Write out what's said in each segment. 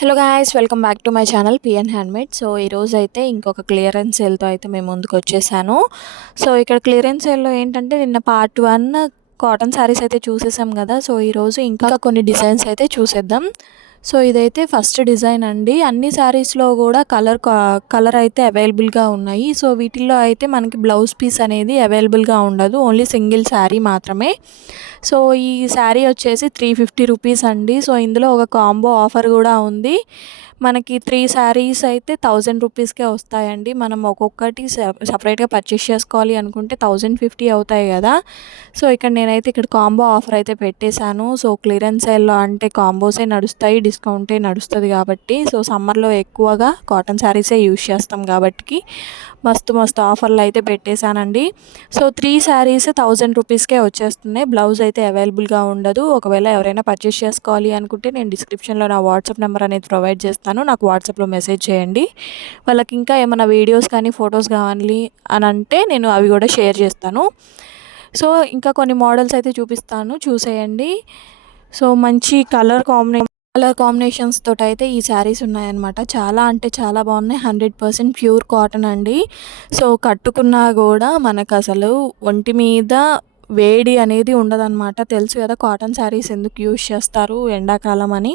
Hello guys, welcome back to my channel PN handmade. So ఈరోజు అయితే ఇంకొక clearance సేల్తో అయితే మేము ముందుకు వచ్చేసాను. సో ఇక్కడ క్లియరెన్స్ సేల్లో ఏంటంటే నిన్న పార్ట్ 1 కాటన్ శారీస్ అయితే చూసేసాం కదా. సో ఈరోజు ఇంకా కొన్ని డిజైన్స్ అయితే చూసేద్దాం. సో ఇదైతే ఫస్ట్ డిజైన్ అండి. అన్ని శారీస్లో కూడా కలర్ అయితే అవైలబుల్గా ఉన్నాయి. సో వీటిల్లో అయితే మనకి బ్లౌజ్ పీస్ అనేది అవైలబుల్గా ఉండదు, ఓన్లీ సింగిల్ శారీ మాత్రమే. సో ఈ శారీ వచ్చేసి 350 రూపీస్ అండి. సో ఇందులో ఒక కాంబో ఆఫర్ కూడా ఉంది. మనకి 3 శారీస్ అయితే 1000 రూపీస్కే వస్తాయండి. మనం ఒక్కొక్కటి సపరేట్గా పర్చేస్ చేసుకోవాలి అనుకుంటే 1050 అవుతాయి కదా. సో నేనైతే ఇక్కడ కాంబో ఆఫర్ అయితే పెట్టేశాను. సో క్లియరెన్స్ సేల్లో అంటే కాంబోసే నడుస్తాయి, డిస్కౌంటే నడుస్తుంది కాబట్టి. సో సమ్మర్లో ఎక్కువగా కాటన్ శారీసే యూజ్ చేస్తాం కాబట్టి మస్తు ఆఫర్లు అయితే పెట్టేశానండి. సో 3 శారీస్ 1000 రూపీస్కే వచ్చేస్తున్నాయి. బ్లౌజ్ అయితే అవైలబుల్గా ఉండదు. ఒకవేళ ఎవరైనా పర్చేస్ చేసుకోవాలి అనుకుంటే నేను డిస్క్రిప్షన్లో నా వాట్సాప్ నెంబర్ అనేది ప్రొవైడ్ చేస్తాను. నాకు వాట్సాప్లో మెసేజ్ చేయండి. వాళ్ళకి ఇంకా ఏమైనా వీడియోస్ కానీ ఫొటోస్ కావాలి అని అంటే నేను అవి కూడా షేర్ చేస్తాను. సో ఇంకా కొన్ని మోడల్స్ అయితే చూపిస్తాను, చూసేయండి. సో మంచి కలర్ కాంబినేషన్స్ తోటి అయితే ఈ శారీస్ ఉన్నాయన్నమాట. చాలా అంటే చాలా బాగున్నాయి. 100% ప్యూర్ కాటన్ అండి. సో కట్టుకున్నా కూడా మనకు అసలు ఒంటి మీద వేడి అనేది ఉండదన్నమాట. తెలుసు కదా కాటన్ శారీస్ ఎందుకు యూజ్ చేస్తారు, ఎండాకాలం అని.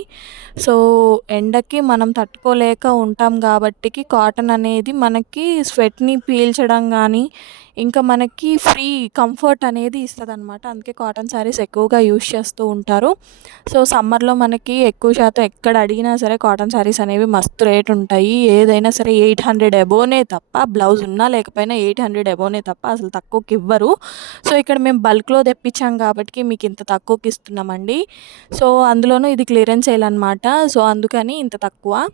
సో ఎండకి మనం తట్టుకోలేక ఉంటాం కాబట్టి కాటన్ అనేది మనకి స్వెట్ని పీల్చడం కానీ ఇంకా మనకి ఫ్రీ కంఫర్ట్ అనేది ఇస్తుందన్నమాట. అందుకే కాటన్ శారీస్ ఎక్కువగా యూజ్ చేస్తూ ఉంటారు. సో సమ్మర్లో మనకి ఎక్కువ శాతం ఎక్కడ అడిగినా సరే కాటన్ శారీస్ అనేవి మస్తు రేట్ ఉంటాయి. ఏదైనా సరే 800 అబోనే తప్ప, బ్లౌజ్ ఉన్నా లేకపోయినా 800 అబోనే తప్ప అసలు తక్కువకి ఇవ్వరు. సో ఇక్కడ మేము బల్క్లో తెప్పించాం కాబట్టి మీకు ఇంత తక్కువకి ఇస్తున్నామండి. సో అందులోనూ ఇది క్లియరెన్స్ సేల్ అనమాట. సో అందుకని ఇంత తక్కువ.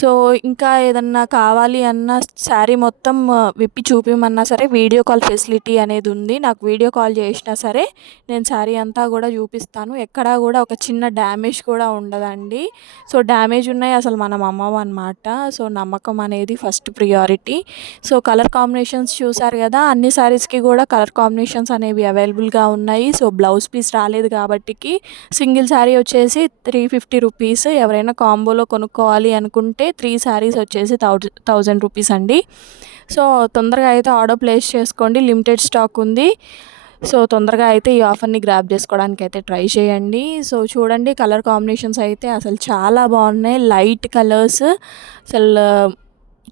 సో ఇంకా ఏదన్నా కావాలి అన్న శారీ మొత్తం విప్పి చూపించమన్నా సరే వీడియో కాల్ ఫెసిలిటీ అనేది ఉంది. నాకు వీడియో కాల్ చేసినా సరే నేను శారీ అంతా కూడా చూపిస్తాను. ఎక్కడా కూడా ఒక చిన్న డ్యామేజ్ కూడా ఉండదండి. సో డ్యామేజ్ ఉన్నాయి అసలు మనం అమ్మవు అనమాట. సో నమ్మకం అనేది first priority. So colour combinations చూసారు కదా, అన్ని శారీస్కి కూడా కలర్ కాంబినేషన్స్ అనేవి అవైలబుల్గా ఉన్నాయి. సో బ్లౌజ్ పీస్ రాలేదు కాబట్టి సింగిల్ శారీ వచ్చేసి 350 రూపీస్. ఎవరైనా కాంబోలో కొనుక్కోవాలి అనుకుంటే 3 శారీస్ వచ్చేసి 1000 రూపీస్ అండి. సో తొందరగా అయితే ఆర్డర్ ప్లేస్ చేసుకోండి, లిమిటెడ్ స్టాక్ ఉంది. సో తొందరగా అయితే ఈ ఆఫర్ని గ్రాప్ చేసుకోవడానికి అయితే ట్రై చేయండి. సో చూడండి కలర్ కాంబినేషన్స్ అయితే అసలు చాలా బాగున్నాయి. లైట్ కలర్స్ అసలు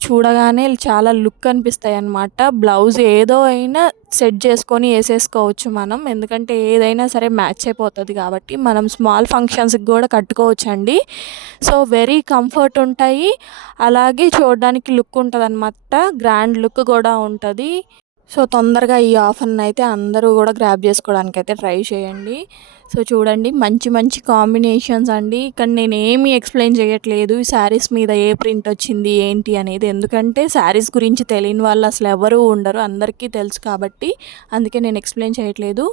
చూడగానే చాలా లుక్ అనిపిస్తాయి అన్నమాట. బ్లౌజ్ ఏదో అయినా సెట్ చేసుకొని వేసేసుకోవచ్చు మనం, ఎందుకంటే ఏదైనా సరే మ్యాచ్ అయిపోతుంది కాబట్టి. మనం స్మాల్ ఫంక్షన్స్కి కూడా కట్టుకోవచ్చు. సో వెరీ కంఫర్ట్ ఉంటాయి, అలాగే చూడడానికి లుక్ ఉంటుంది అన్నమాట. గ్రాండ్ లుక్ కూడా ఉంటుంది. సో తొందరగా ఈ ఆఫర్ని అయితే అందరూ కూడా గ్రాప్ చేసుకోవడానికి అయితే ట్రై చేయండి. సో చూడండి మంచి కాంబినేషన్స్ అండి. ఇక్కడ నేను ఏమీ ఎక్స్ప్లెయిన్ చేయట్లేదు ఈ శారీస్ మీద ఏ ప్రింట్ వచ్చింది ఏంటి అనేది, ఎందుకంటే శారీస్ గురించి తెలియని వాళ్ళు అసలు ఎవరు ఉండరు, అందరికీ తెలుసు కాబట్టి అందుకే నేను ఎక్స్ప్లెయిన్ చేయట్లేదు.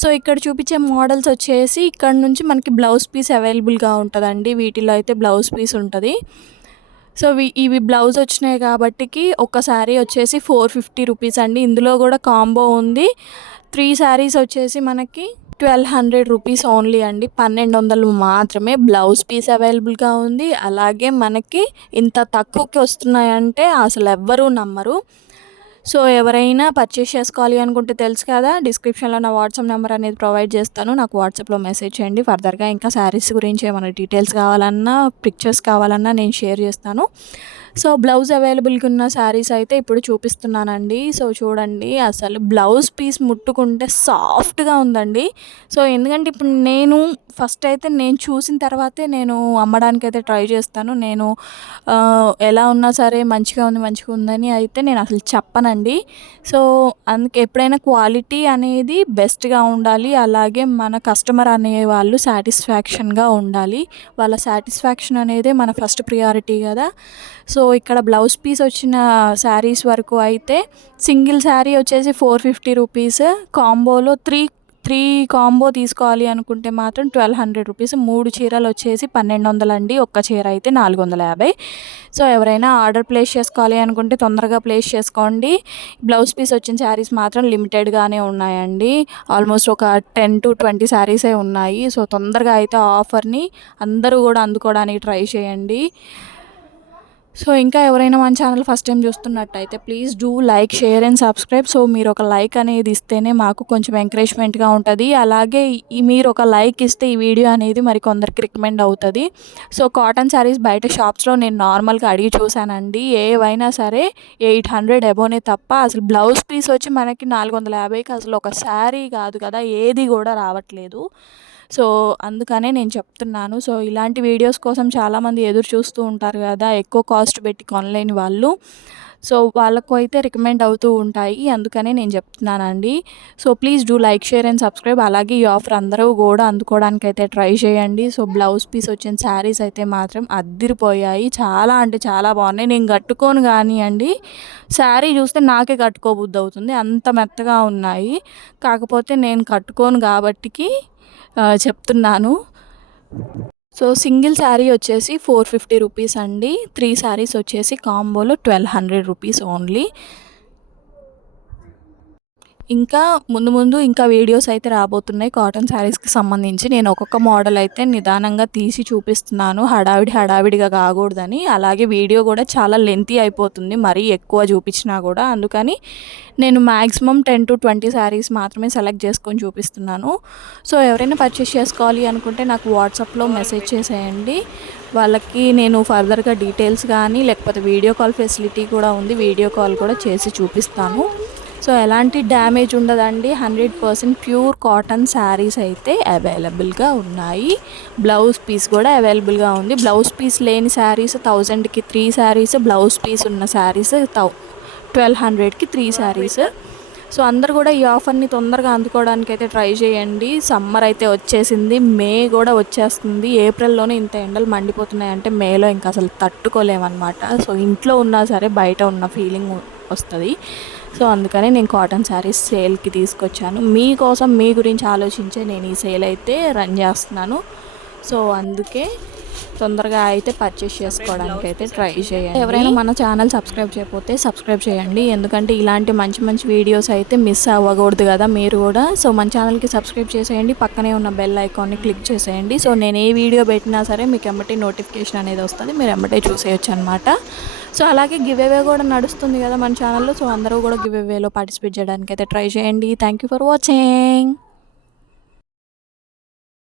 సో ఇక్కడ చూపించే మోడల్స్ వచ్చేసి ఇక్కడ నుంచి మనకి బ్లౌజ్ పీస్ అవైలబుల్గా ఉంటుందండి. వీటిలో అయితే బ్లౌజ్ పీస్ ఉంటుంది. సో ఇవి బ్లౌజ్ వచ్చినాయి కాబట్టి ఒక శారీ వచ్చేసి 450 రూపీస్ అండి. ఇందులో కూడా కాంబో ఉంది. 3 శారీస్ వచ్చేసి మనకి 1200 రూపీస్ ఓన్లీ అండి. 1200 మాత్రమే. బ్లౌజ్ పీస్ అవైలబుల్గా ఉంది. అలాగే మనకి ఇంత తక్కువకి వస్తున్నాయంటే అసలు ఎవ్వరూ నమ్మరు. సో ఎవరైనా పర్చేస్ చేసుకోవాలి అనుకుంటే తెలుసు కదా, డిస్క్రిప్షన్లో నా వాట్సాప్ నెంబర్ అనేది ప్రొవైడ్ చేస్తాను. నాకు వాట్సాప్లో మెసేజ్ చేయండి. ఫర్దర్గా ఇంకా శారీస్ గురించి ఏమైనా డీటెయిల్స్ కావాలన్నా, పిక్చర్స్ కావాలన్నా నేను షేర్ చేస్తాను. సో బ్లౌజ్ అవైలబుల్గా ఉన్న శారీస్ అయితే ఇప్పుడు చూపిస్తున్నానండి. సో చూడండి అసలు బ్లౌజ్ పీస్ ముట్టుకుంటే సాఫ్ట్గా ఉందండి. సో ఎందుకంటే ఇప్పుడు నేను ఫస్ట్ అయితే నేను చూసిన తర్వాతే నేను అమ్మడానికి అయితే ట్రై చేస్తాను. నేను ఎలా ఉన్నా సరే మంచిగా ఉందని అయితే నేను అసలు చెప్పనండి. సో అందుకే ఎప్పుడైనా క్వాలిటీ అనేది బెస్ట్గా ఉండాలి, అలాగే మన కస్టమర్ అనేవాళ్ళు సాటిస్ఫాక్షన్గా ఉండాలి. వాళ్ళ సాటిస్ఫాక్షన్ అనేది మన ఫస్ట్ ప్రియారిటీ కదా. సో ఇక్కడ బ్లౌజ్ పీస్ వచ్చిన శారీస్ వరకు అయితే సింగిల్ శారీ వచ్చేసి 450 రూపీస్, కాంబోలో 3 3 కాంబో తీసుకోవాలి అనుకుంటే మాత్రం 1200 రూపీస్. 3 చీరలు వచ్చేసి 1200 అండి. ఒక్క చీర అయితే 450. సో ఎవరైనా ఆర్డర్ ప్లేస్ చేసుకోవాలి అనుకుంటే తొందరగా ప్లేస్ చేసుకోండి. బ్లౌజ్ పీస్ వచ్చిన శారీస్ మాత్రం లిమిటెడ్గానే ఉన్నాయండి. ఆల్మోస్ట్ ఒక 10-20 శారీసే ఉన్నాయి. సో తొందరగా అయితే ఆఫర్ని అందరూ కూడా అందుకోవడానికి ట్రై చేయండి. సో ఇంకా ఎవరైనా మన ఛానల్ ఫస్ట్ టైం చూస్తున్నట్టయితే please do like, share and subscribe. So మీరు ఒక లైక్ అనేది ఇస్తేనే మాకు కొంచెం ఎంకరేజ్మెంట్గా ఉంటుంది. అలాగే మీరు ఒక లైక్ ఇస్తే ఈ వీడియో అనేది మరి కొందరికి రికమెండ్ అవుతుంది. సో కాటన్ శారీస్ బయట షాప్స్లో నేను నార్మల్గా అడిగి చూశానండి. ఏవైనా సరే 800 అబోనే తప్ప అసలు బ్లౌజ్ పీస్ వచ్చి మనకి 450కి అసలు ఒక శారీ కాదు కదా, ఏది కూడా రావట్లేదు. సో అందుకనే నేను చెప్తున్నాను. సో ఇలాంటి వీడియోస్ కోసం చాలామంది ఎదురు చూస్తూ ఉంటారు కదా, ఎక్కువ కాస్ట్ పెట్టి కొనలేని వాళ్ళు. సో వాళ్ళకు అయితే రికమెండ్ అవుతూ ఉంటాయి. అందుకనే నేను చెప్తున్నానండి. So please do like, share and subscribe. అలాగే ఈ ఆఫర్ అందరూ కూడా అందుకోవడానికి అయితే ట్రై చేయండి. సో బ్లౌజ్ పీస్ వచ్చిన శారీస్ అయితే మాత్రం అద్దిరిపోయాయి. చాలా అంటే చాలా బాగున్నాయి. నేను కట్టుకోను కానివ్వండి, శారీ చూస్తే నాకే కట్టుకోబుద్ధి అవుతుంది, అంత మెత్తగా ఉన్నాయి. కాకపోతే నేను కట్టుకోను కాబట్టికి చెప్తున్నాను. సో సింగిల్ శారీ వచ్చేసి 450 రూపీస్ అండి. 3 శారీస్ వచ్చేసి కాంబోలో 1200 రూపీస్ ఓన్లీ. ఇంకా ముందు ఇంకా వీడియోస్ అయితే రాబోతున్నాయి కాటన్ శారీస్కి సంబంధించి. నేను ఒక్కొక్క మోడల్ అయితే నిదానంగా తీసి చూపిస్తున్నాను, హడావిడిగా కాకూడదని. అలాగే వీడియో కూడా చాలా లెంతీ అయిపోతుంది మరీ ఎక్కువ చూపించినా కూడా. అందుకని నేను మ్యాక్సిమం 10-20 శారీస్ మాత్రమే సెలెక్ట్ చేసుకొని చూపిస్తున్నాను. సో ఎవరైనా పర్చేస్ చేసుకోవాలి అనుకుంటే నాకు వాట్సాప్లో మెసేజ్ చేసేయండి. వాళ్ళకి నేను ఫర్దర్గా డీటెయిల్స్ కానీ లేకపోతే వీడియో కాల్ ఫెసిలిటీ కూడా ఉంది, వీడియో కాల్ కూడా చేసి చూపిస్తాను. సో ఎలాంటి డ్యామేజ్ ఉండదండి. 100% ప్యూర్ కాటన్ శారీస్ అయితే అవైలబుల్గా ఉన్నాయి. బ్లౌజ్ పీస్ కూడా అవైలబుల్గా ఉంది. బ్లౌజ్ పీస్ లేని శారీస్ 1000కి 3 శారీస్, బ్లౌజ్ పీస్ ఉన్న శారీస్ 1200కి 3 శారీస్. సో అందరు కూడా ఈ ఆఫర్ని తొందరగా అందుకోవడానికి అయితే ట్రై చేయండి. సమ్మర్ అయితే వచ్చేసింది, మే కూడా వచ్చేస్తుంది. ఏప్రిల్లోనే ఇంత ఎండలు మండిపోతున్నాయి అంటే మేలో ఇంకా అసలు తట్టుకోలేమన్నమాట. సో ఇంట్లో ఉన్నా సరే బయట ఉన్న ఫీలింగ్ వస్తుంది. సో అందుకని నేను కాటన్ శారీస్ సేల్కి తీసుకొచ్చాను. మీకోసం మీ గురించి ఆలోచించే నేను ఈ సేల్ అయితే రన్ చేస్తున్నాను. సో అందుకే తొందరగా అయితే పర్చేస్ చేసుకోవడానికి అయితే ట్రై చేయండి. ఎవరైనా మన ఛానల్ సబ్స్క్రైబ్ చేయకపోతే సబ్స్క్రైబ్ చేయండి, ఎందుకంటే ఇలాంటి మంచి మంచి వీడియోస్ అయితే మిస్ అవ్వకూడదు కదా మీరు కూడా. సో మన ఛానల్కి సబ్స్క్రైబ్ చేసేయండి, పక్కనే ఉన్న బెల్ ఐకాన్ని క్లిక్ చేసేయండి. సో నేను ఏ వీడియో పెట్టినా సరే మీకు ఎమ్మటే నోటిఫికేషన్ అనేది వస్తుంది, మీరు ఎమ్మటే చూసేయచ్చు అనమాట. సో అలాగే గివ్ అవే కూడా నడుస్తుంది కదా మన ఛానల్లో. సో అందరూ కూడా గివ్ అవేలో పార్టిసిపేట్ చేయడానికి అయితే ట్రై చేయండి. Thank you for watching.